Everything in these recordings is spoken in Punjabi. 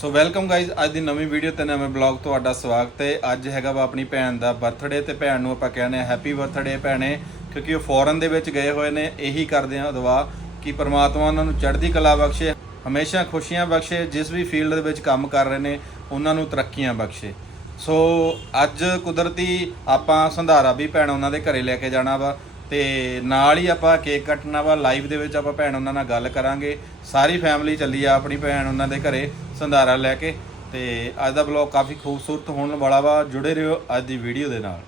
ਸੋ ਵੈਲਕਮ ਗਾਇਜ਼ ਅੱਜ ਦੀ ਨਵੀਂ ਵੀਡੀਓ ਤੇ ਨਵੇਂ ਬਲੌਗ ਤੁਹਾਡਾ ਸਵਾਗਤ ਹੈ। ਅੱਜ ਹੈਗਾ ਵਾ ਆਪਣੀ ਭੈਣ ਦਾ ਬਰਥਡੇ ਤੇ ਭੈਣ ਨੂੰ ਆਪਾਂ ਕਹਿੰਦੇ ਆ ਹੈਪੀ ਬਰਥਡੇ ਭੈਣੇ, ਕਿਉਂਕਿ ਉਹ ਫੋਰਨ ਦੇ ਵਿੱਚ ਗਏ ਹੋਏ ਨੇ, ਇਹੀ ਕਰਦੇ ਆ ਦੁਆ ਕਿ ਪਰਮਾਤਮਾ ਉਹਨਾਂ ਨੂੰ ਚੜ੍ਹਦੀ ਕਲਾ ਬਖਸ਼ੇ, ਹਮੇਸ਼ਾ ਖੁਸ਼ੀਆਂ ਬਖਸ਼ੇ, ਜਿਸ ਵੀ ਫੀਲਡ ਦੇ ਵਿੱਚ ਕੰਮ ਕਰ ਰਹੇ ਨੇ, ਉਹਨਾਂ ਨੂੰ ਤਰੱਕੀਆਂ ਬਖਸ਼ੇ। ਸੋ ਅੱਜ ਕੁਦਰਤੀ ਆਪਾਂ ਸੰਧਾਰਾ ਵੀ ਭੈਣ ਉਹਨਾਂ ਦੇ ਘਰੇ ਲੈ ਕੇ ਜਾਣਾ ਵਾ। ਤੇ ਨਾਲ ਹੀ ਆਪਾਂ ਕੇਕ ਕੱਟਣਾ ਵਾ ਲਾਈਵ ਦੇ ਵਿੱਚ ਆਪਾਂ ਭੈਣ ਉਹਨਾਂ ਨਾਲ ਗੱਲ ਕਰਾਂਗੇ। ਸਾਰੀ ਫੈਮਿਲੀ ਚੱਲੀ ਆ ਆਪਣੀ ਭੈਣ ਉਹਨਾਂ ਦੇ ਘਰੇ ਸੰਧਾਰਾ ਲੈ ਕੇ ਤੇ ਅੱਜ ਦਾ ਵਲੌਗ ਕਾਫੀ ਖੂਬਸੂਰਤ ਹੋਣ ਵਾਲਾ ਵਾ, ਜੁੜੇ ਰਹੋ ਅੱਜ ਦੀ ਵੀਡੀਓ ਦੇ ਨਾਲ।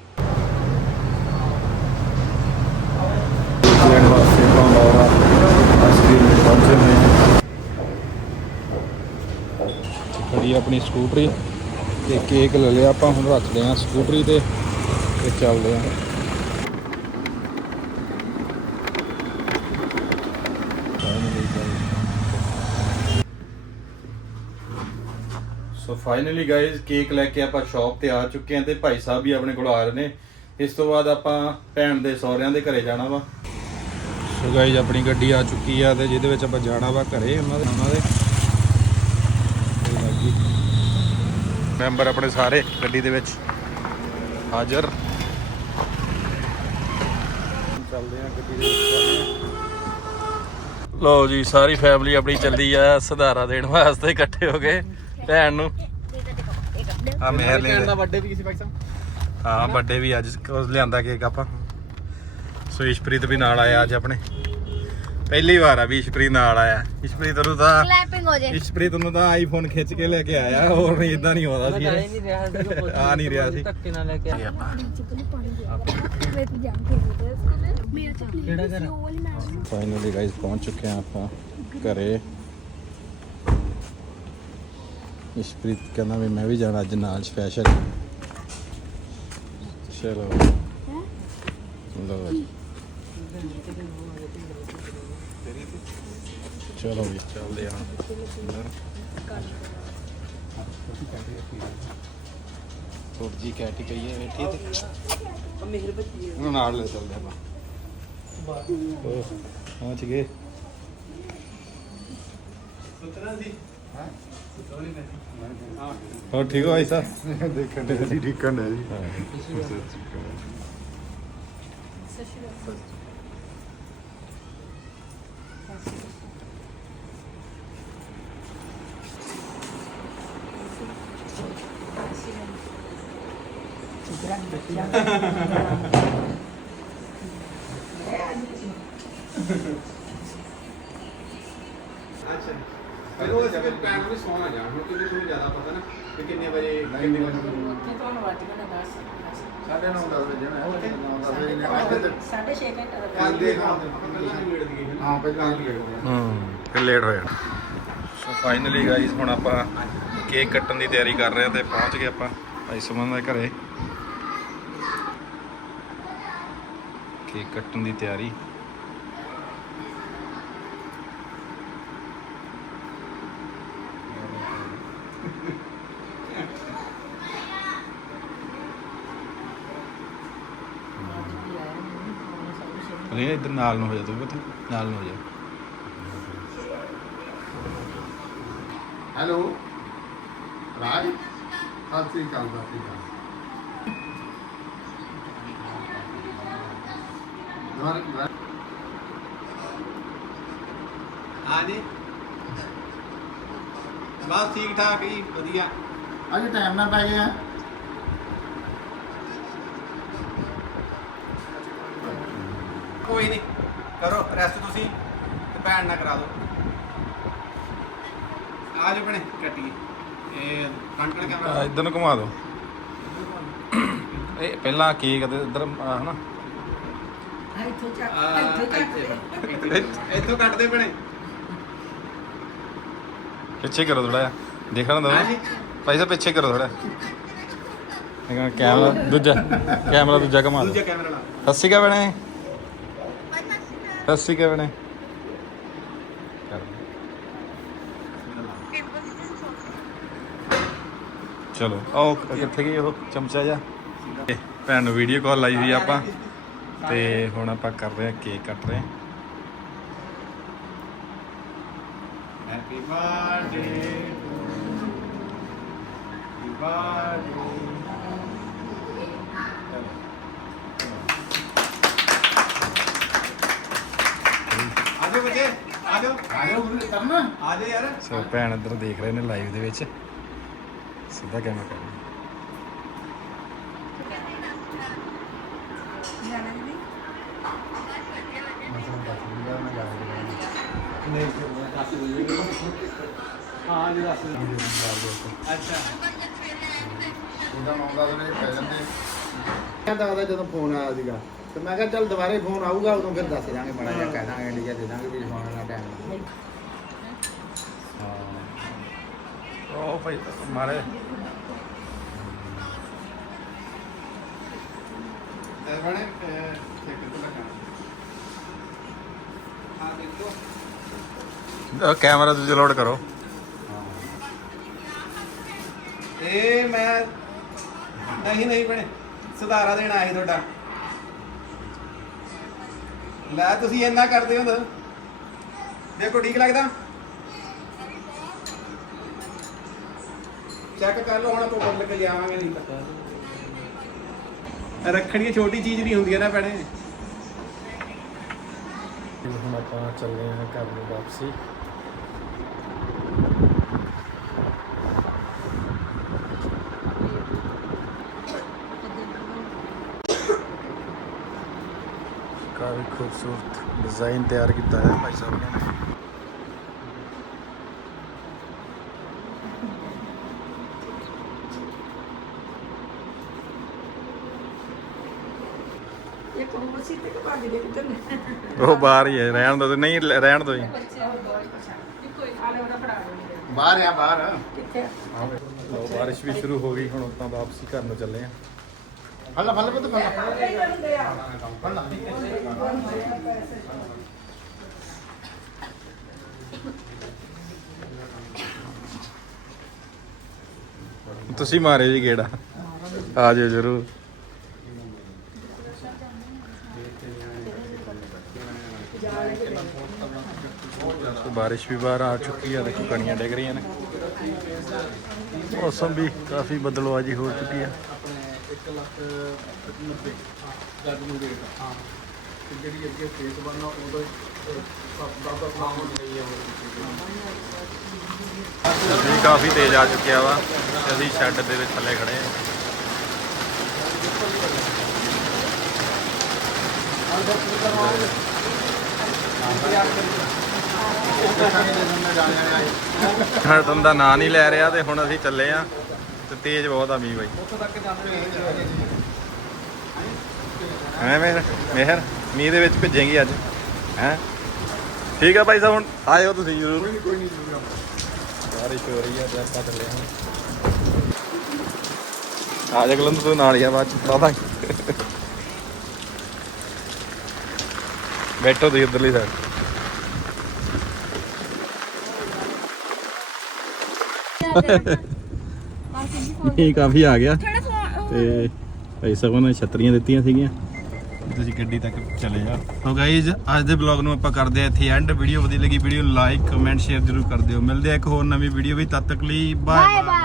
ਖੜੀ ਆਪਣੀ ਸਕੂਟਰੀ ਤੇ ਕੇਕ ਲੈ ਲਿਆ ਆਪਾਂ, ਹੁਣ ਰੱਖਦੇ ਆ ਸਕੂਟਰੀ ਤੇ ਤੇ ਚੱਲਦੇ ਆ ਸੋ ਫਾਈਨਲੀ ਗਾਇਜ਼ ਕੇਕ ਲੈ ਕੇ ਆਪਾਂ ਸ਼ਾਪ ਤੇ ਆ ਚੁੱਕੇ ਹਾਂ ਤੇ ਭਾਈ ਸਾਹਿਬ ਵੀ ਆਪਣੇ ਕੋਲ ਆ ਰਹੇ ਨੇ। ਇਸ ਤੋਂ ਬਾਅਦ ਆਪਾਂ ਭੈਣ ਦੇ ਸਹੁਰਿਆਂ ਦੇ ਘਰੇ ਜਾਣਾ ਵਾ। ਸੋ ਗਾਇਜ਼ ਆਪਣੀ ਗੱਡੀ ਆ ਚੁੱਕੀ ਆ ਤੇ ਜਿਹਦੇ ਵਿੱਚ ਆਪਾਂ ਜਾਣਾ ਵਾ ਘਰੇ ਉਹਨਾਂ ਦੇ ਉਹਨਾਂ ਦੇ। ਮੈਂਬਰ ਆਪਣੇ ਸਾਰੇ ਗੱਡੀ ਦੇ ਵਿੱਚ ਹਾਜ਼ਰ। ਚੱਲਦੇ ਆ ਗੱਡੀ ਦੇ ਵਿੱਚ। ਚੱਲਦੇ ਆ ਲੋ ਜੀ ਸਾਰੀ ਫੈਮਿਲੀ ਆਪਣੀ ਚੱਲੀ ਆ ਸੁਧਾਰਾ ਦੇਣ ਵਾਸਤੇ ਇਕੱਠੇ ਹੋ ਗਏ ਭੈਣ ਨੂੰ। ਆ ਮੇਰ ਲੈ ਦਾ ਬਰਥਡੇ ਵੀ ਕਿਸੇ ਭਾਈ ਸਾਹਿਬ। ਹਾਂ ਬਰਥਡੇ ਵੀ ਅੱਜ ਉਸ ਲਿਆਂਦਾ ਕੇਕ ਆਪਾਂ। ਸੋ ਇਸ਼ਪ੍ਰੀਤ ਵੀ ਨਾਲ ਆਇਆ ਅੱਜ ਆਪਣੇ। ਪਹਿਲੀ ਵਾਰ ਆ ਵੀ ਇਸ਼ਪ੍ਰੀਤ ਨਾਲ ਆਇਆ। ਇਸ਼ਪ੍ਰੀਤ ਨੂੰ ਤਾਂ ਕਲੈਪਿੰਗ ਹੋ ਜੇ। ਇਸ਼ਪ੍ਰੀਤ ਨੂੰ ਤਾਂ ਆਈਫੋਨ ਖਿੱਚ ਕੇ ਲੈ ਕੇ ਆਇਆ ਹੋਰ ਨਹੀਂ ਇਦਾਂ ਨਹੀਂ ਹੋਦਾ ਸੀ। ਜਾ ਹੀ ਇਹ। ਨਹੀਂ ਰਿਹਾ ਸੀ ਕੁਝ ਆ ਨਹੀਂ ਰਿਹਾ ਸੀ ਧੱਕੇ ਨਾਲ ਲੈ ਕੇ ਆਇਆ। ਕਿਹੜਾ ਘਰ ਫਾਈਨਲੀ ਗਾਇਸ ਪਹੁੰਚ ਚੁੱਕੇ ਆ ਆਪਾਂ ਘਰੇ। ਇਸ਼ਪ੍ਰੀਤ ਕਹਿੰਦਾ ਵੀ ਮੈਂ ਵੀ ਜਾਣਾ ਅੱਜ ਨਾਲ ਸਪੈਸ਼ਲ ਚਲੋ। ਲੋ ਜੀ। ਚਲੋ ਵੀ ਚੱਲਦੇ ਆ ਹੋਰ ਜੀ ਕੈਟੀ ਕਹੀਏ ਬੈਠੀ ਤੇ ਮੇਹਰ ਬੱਚੀ ਹੈ। ਉਹਨੂੰ ਨਾਲ ਲੈ ਚੱਲਦੇ ਆਪਾਂ। ਉਹ ਪਹੁੰਚ ਗਏ। ਹੋਰ ਠੀਕ ਹੋ ਐਸਾ ਦੇਖਣ ਦੇ ਸੀ ਠੀਕਣ ਦੇ ਜੀ। ਅੱਛਾ। ਫਿਰ ਉਹ ਅਸੀਂ ਟਾਈਮ ਨੂੰ ਸੌਣਾ ਜਾ। ਹੁਣ ਕਿਉਂਕਿ ਤੁਹਾਨੂੰ ਜ਼ਿਆਦਾ ਪਤਾ ਨਾ ਕਿ ਕਿੰਨੇ ਵਜੇ ਕਿੰਨੇ ਵਜੇ ਉੱਥੇ ਤੁਹਾਨੂੰ ਵੱਜ ਗਏ ਨਾ 10 ਸਾਢੇ 9 10 ਵਜੇ ਨਾ 9 10 ਵਜੇ ਨੇ ਅੱਜ ਤੇ ਸਾਢੇ 6 ਘੰਟੇ ਦਾ ਕੱਲ ਦੇ ਹਾਂ। ਪਹਿਲਾਂ ਨਹੀਂ ਵੇੜ ਦਈਏ ਹਾਂ ਪਹਿਲਾਂ ਹੀ ਗਏ। ਹੂੰ ਫਿਰ ਲੇਟ ਹੋ ਜਾਣਾ ਸੋ ਫਾਈਨਲੀ ਗਾਈਸ ਹੁਣ ਆਪਾਂ ਕੇਕ ਕੱਟਣ ਦੀ ਤਿਆਰੀ ਕਰ ਰਹੇ ਹਾਂ ਤੇ ਪਹੁੰਚ ਗਏ ਆਪਾਂ ਭਾਈ ਸੁਮਨ ਦੇ ਘਰੇ। ਕੇਕ ਕੱਟਣ ਦੀ ਤਿਆਰੀ। ਅਰੇ ਇੱਧਰ ਨਾਲ ਨੂੰ ਹੋ ਜਾ ਤੂੰ ਪਤਾ ਨਾਲ ਨੂੰ ਹੋ ਜਾ। ਹੈਲੋ? ਰਾਜ? ਸਤਿ ਸ੍ਰੀ ਅਕਾਲ ਸਤਿ ਸ੍ਰੀ ਅਕਾਲ। ਦੁਬਾਰਾ ਹਾਂ ਜੀ ਬਸ ਠੀਕ ਠਾਕ ਹੀ ਵਧੀਆ। ਅੱਜ ਟਾਈਮ ਨਾਲ ਪੈ ਗਏ ਆ। ਕੋਈ ਨਹੀਂ। ਕਰੋ ਰੈਸਟ ਤੁਸੀਂ ਤੇ ਭੈਣ ਨਾ ਕਰਾ ਦਿਓ। ਆ ਜਾ ਬਣੇ ਕੱਟੀਏ। ਇਹ ਕੰਟਣ ਕੈਮਰਾ ਇਧਰ ਨੂੰ ਘੁਮਾ ਦਿਓ। ਇਹ ਪਹਿਲਾਂ ਕੇਕ ਤੇ ਇਧਰ ਹਨਾ? ਇੱਥੋਂ ਚੱਕ ਇੱਥੋਂ ਕੱਟਦੇ ਬਣੇ ਪਿੱਛੇ ਕਰੋ ਥੋੜਾ ਜਿਹਾ। ਦੇਖਣ ਹਾਂਜੀ। ਭਾਈ ਸਾਹਿਬ ਪਿੱਛੇ ਕਰੋ ਥੋੜਾ ਕੈਮਰਾ ਦੂਜਾ ਕੈਮਰਾ ਦੂਜਾ ਘੁਮਾ ਦੂਜਾ ਕੈਮਰਾ ਲਾ। ਸ਼੍ਰੀ ਅਕਾਲ ਭੈਣੇ। ਸਤਿ ਸ਼੍ਰੀ ਅਕਾਲ ਭੈਣੇ। ਚਲੋ, ਆਓ ਕਿੱਥੇ ਗਈ ਉਹ ਚਮਚਾ ਜਾ ਭੈਣ ਨੂੰ ਵੀਡੀਓ ਕਾਲ ਲਾਈ ਹੋਈ ਆਪਾਂ। ਤੇ ਹੁਣ ਆਪਾਂ ਕਰ ਰਹੇ ਆ ਕੇਕ ਕੱਟ ਰਹੇ ਹੈਪੀ ਬਰਥਡੇ ਆਜੋ ਬੱਚੇ ਸੋ ਭੈਣ ਇੱਧਰ ਦੇਖ ਰਹੇ ਨੇ ਲਾਈਵ ਦੇ ਵਿੱਚ ਸਿੱਧਾ ਕਿਵੇਂ ਕਰਨਾ ਹਾਂ ਜੀ ਦੱਸ ਅੱਛਾ ਉਹਦਾ ਆਉਂਦਾ ਉਹਨੇ ਪੈ ਜਾਂਦੇ ਕਹਿੰਦਾ ਉਹਦਾ ਜਦੋਂ ਫੋਨ ਆਇਆ ਸੀਗਾ ਤੇ ਮੈਂ ਕਿਹਾ ਚੱਲ ਦੁਬਾਰੇ ਫੋਨ ਆਊਗਾ ਉਦੋਂ ਫਿਰ ਦੱਸ ਦਾਂਗੇ ਮਾੜਾ ਜਿਹਾ ਕਹਿ ਦਾਂਗੇ ਇੰਡੀਆ ਦੇ ਦਾਂਗੇ ਵੀ ਫੋਨ ਨਾਲ। ਟਾਈਮ ਉਹ ਭਾਈ ਮਾਰੇ। ਤੇ ਬਣੇ ਚੈੱਕ ਦੇਖੋ। ਕੈਮਰਾ ਤੁਸੀਂ ਲੋਡ ਕਰੋ। ਇਹ ਮੈਂ ਨਹੀਂ ਨਹੀਂ ਬਣੇ ਸੁਧਾਰਾ ਦੇਣ ਸੀ ਤੁਹਾਡਾ। ਲੈ ਤੁਸੀਂ ਇੰਨਾ ਕਰਦੇ ਹੋ ਤਾਂ। ਦੇਖੋ, ਠੀਕ ਲੱਗਦਾ? ਚੈੱਕ ਕਰ ਲਓ, ਹੁਣ ਆਪਾਂ ਬਦਲ ਕੇ ਲਿਆਵਾਂਗੇ ਨਹੀਂ ਤਾਂ ਰੱਖਣੀ ਛੋਟੀ ਚੀਜ਼ ਨਹੀਂ ਹੁੰਦੀ ਨਾ ਭੈਣੇ। ਹੁਣ ਆਪਾਂ ਚੱਲਦੇ ਹਾਂ ਘਰ ਨੂੰ ਵਾਪਸੀ। ਕਾਫੀ ਖੂਬਸੂਰਤ ਡਿਜ਼ਾਈਨ ਤਿਆਰ ਕੀਤਾ ਹੈ ਭਾਈ ਸਾਹਿਬ ਨੇ। ਤੇ ਉਹ ਬਾਹਰ ਹੀ ਹੈ ਰਹਿਣ ਦੋ ਨਹੀਂ ਰਹਿਣ ਦੋ ਜੀ। ਆਲੇ ਉਹਦਾ ਫੜਾ ਦੇ ਬਾਹਰ ਆ ਬਾਹਰ। ਕਿੱਥੇ ਬਾਰਿਸ਼ ਵੀ ਸ਼ੁਰੂ ਹੋ ਗਈ ਹੁਣ ਆਪਾਂ ਵਾਪਸੀ ਘਰ ਨੂੰ ਚੱਲੇ ਹਾਂ। ਫੱਲਾ ਫੱਲਾ ਪੁੱਤ ਫੱਲਾ ਫੱਲਾ ਤੁਸੀਂ ਮਾਰਿਓ ਜੀ ਗੇੜਾ। ਆ ਜਾਓ ਜਰੂਰ। ਬਾਰਿਸ਼ ਵੀ ਬਾਹਰ ਆ ਚੁੱਕੀ ਹੈ ਦੇਖੋ ਕਣੀਆਂ ਡਿੱਗ ਰਹੀਆਂ ਨੇ। ਮੌਸਮ ਵੀ ਕਾਫੀ ਬਦਲਵਾਜੀ ਹੋ ਚੁੱਕੀ ਆ। ਲੱਖ 90 ਜੱਜ ਨੂੰ ਰੇਟ ਹਾਂ। ਤੇ ਜਿਹੜੀ ਅੱਗੇ ਫੇਸ ਬਣਨਾ ਉਦੋਂ 10 10 ਲੱਖ ਹੋ ਗਈ ਹੈ ਵੀ ਕਾਫੀ ਤੇਜ਼ ਆ ਚੁੱਕਿਆ ਵਾ, ਤੇ ਅਸੀਂ ਸ਼ੈੱਡ ਦੇ ਵਿੱਚ ਥੱਲੇ ਖੜੇ ਹਾਂ ਹਟਣ ਦਾ ਨਾਂ ਨਹੀਂ ਲੈ ਰਿਹਾ ਤੇ ਹੁਣ ਅਸੀਂ ਚੱਲੇ ਆ। ਤੇ ਤੇਜ਼ ਬਹੁਤ ਆ ਮੀਂਹ ਬਾਈ। ਹੈ ਮੇਹਰ ਮੇਹਰ ਮੀਂਹ ਦੇ ਵਿੱਚ ਭਿੱਜੇਗੀ ਅੱਜ ਹੈ? ਠੀਕ ਆ ਭਾਈ ਸਾਹਿਬ ਹੁਣ ਆਇਓ ਤੁਸੀਂ ਜ਼ਰੂਰ। ਕੋਈ ਨਹੀਂ ਬਾਰਿਸ਼ ਹੋ ਰਹੀ ਹੈ ਤੇ ਆਪਾਂ ਚੱਲੇ ਹਾਂ। ਆ ਜਾ ਗਲੰਦ ਤੂੰ ਨਾਲ ਹੀ ਆ ਬਾਅਦ ਚ ਪਤਾ ਦਾਂਗੇ। ਬੈਠੋ ਤੁਸੀਂ ਉਧਰਲੀ ਸਾਈਡ ਇਹ ਕਾਫੀ ਆ ਗਿਆ। ਤੇ ਭਾਈ ਸਾਹਿਬ ਨੇ ਛਤਰੀਆਂ ਦਿੱਤੀਆਂ ਸੀਗੀਆਂ। ਤੁਸੀਂ ਗੱਡੀ ਤੱਕ ਚਲੇ ਜਾ ਸੋ ਗਾਈਜ਼ ਅੱਜ ਦੇ ਬਲੌਗ ਨੂੰ ਆਪਾਂ ਕਰਦੇ ਆ ਇੱਥੇ ਐਂਡ ਵੀਡੀਓ ਵਧੀਆ ਲੱਗੀ ਵੀਡੀਓ ਨੂੰ ਲਾਈਕ ਕਮੈਂਟ ਸ਼ੇਅਰ ਜ਼ਰੂਰ ਕਰ ਦਿਓ। ਮਿਲਦੇ ਆ ਇੱਕ ਹੋਰ ਨਵੀਂ ਵੀਡੀਓ ਵੀ ਤਦ ਤੱਕ ਲਈ ਬਾਏ ਬਾਏ